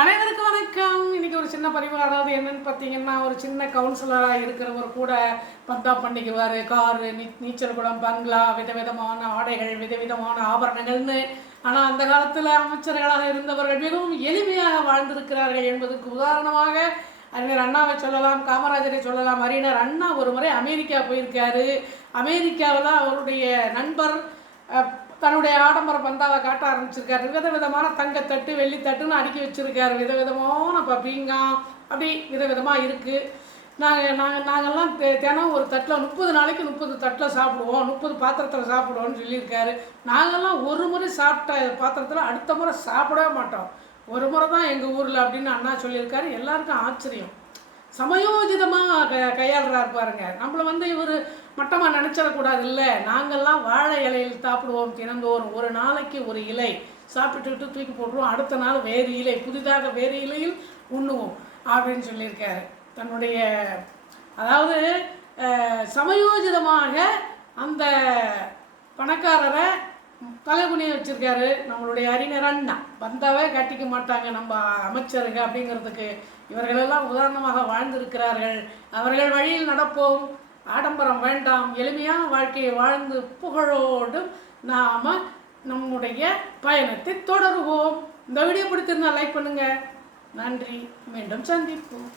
அனைவருக்கும் வணக்கம். இன்னைக்கு ஒரு சின்ன பதிவு. அதாவது என்னன்னு பார்த்தீங்கன்னா, ஒரு சின்ன கவுன்சிலராக இருக்கிறவர் கூட பந்தா பண்ணிக்குவார். காரு, நீச்சல் குளம், பங்களா, விதவிதமான ஆடைகள், விதவிதமான ஆபரணங்கள்னு. ஆனால் அந்த காலத்தில் அமைச்சர்களாக இருந்தவர்கள் மிகவும் எளிமையாக வாழ்ந்திருக்கிறார்கள் என்பதற்கு உதாரணமாக அறிஞர் அண்ணாவை சொல்லலாம், காமராஜரை சொல்லலாம். அறிஞர் அண்ணா ஒரு முறை அமெரிக்கா போயிருக்காரு. அமெரிக்காவில் அவருடைய நண்பர் தன்னுடைய ஆடம்பர பந்தாவை காட்ட ஆரம்பிச்சிருக்காரு. விதவிதமான தங்கத்தட்டு, வெள்ளித்தட்டுன்னு அடுக்கி வச்சுருக்காரு. விதவிதமான பீங்கான் அப்படி விதவிதமாக இருக்குது. நாங்கள்லாம் தினம் ஒரு தட்டில் 30 நாளைக்கு 30 தட்டில் சாப்பிடுவோம், 30 பாத்திரத்தில் சாப்பிடுவோம்னு சொல்லியிருக்காரு. நாங்கள்லாம் ஒரு முறை சாப்பிட்ட பாத்திரத்தில் அடுத்த முறை சாப்பிடவே மாட்டோம். ஒரு முறை தான் எங்கள் ஊரில் அப்படின்னு அண்ணா சொல்லியிருக்காரு. எல்லாருக்கும் ஆச்சரியம். சமயோஜிதமாக கையாளுறாரு பாருங்க. நம்மளை இவர் மட்டமாக நினச்சிடக்கூடாது. இல்லை, நாங்கள்லாம் வாழை இலையில் சாப்பிடுவோம் தினந்தோறும். ஒரு நாளைக்கு ஒரு இலை சாப்பிட்டுட்டு தூக்கி போட்டுருவோம். அடுத்த நாள் வேறு இலை, புதிதாக வேறு இலையில் உண்ணுவோம் அப்படின்னு சொல்லியிருக்காரு. தன்னுடைய அதாவது சமயோஜிதமாக அந்த பணக்காரரை தலைகுனியை வச்சுருக்காரு நம்மளுடைய அறிஞர் அண்ணா. வந்தாவே கட்டிக்க மாட்டாங்க நம்ம அமைச்சருங்க அப்படிங்கிறதுக்கு இவர்களெல்லாம் உதாரணமாக வாழ்ந்திருக்கிறார்கள். அவர்கள் வழியில் நடப்போம். ஆடம்பரம் வேண்டாம், எளிமையான வாழ்க்கையை வாழ்ந்து புகழோடு நாம் நம்முடைய பயணத்தை தொடருவோம். இந்த வீடியோ பிடித்திருந்தால் லைக் பண்ணுங்கள். நன்றி. மீண்டும் சந்திப்போம்.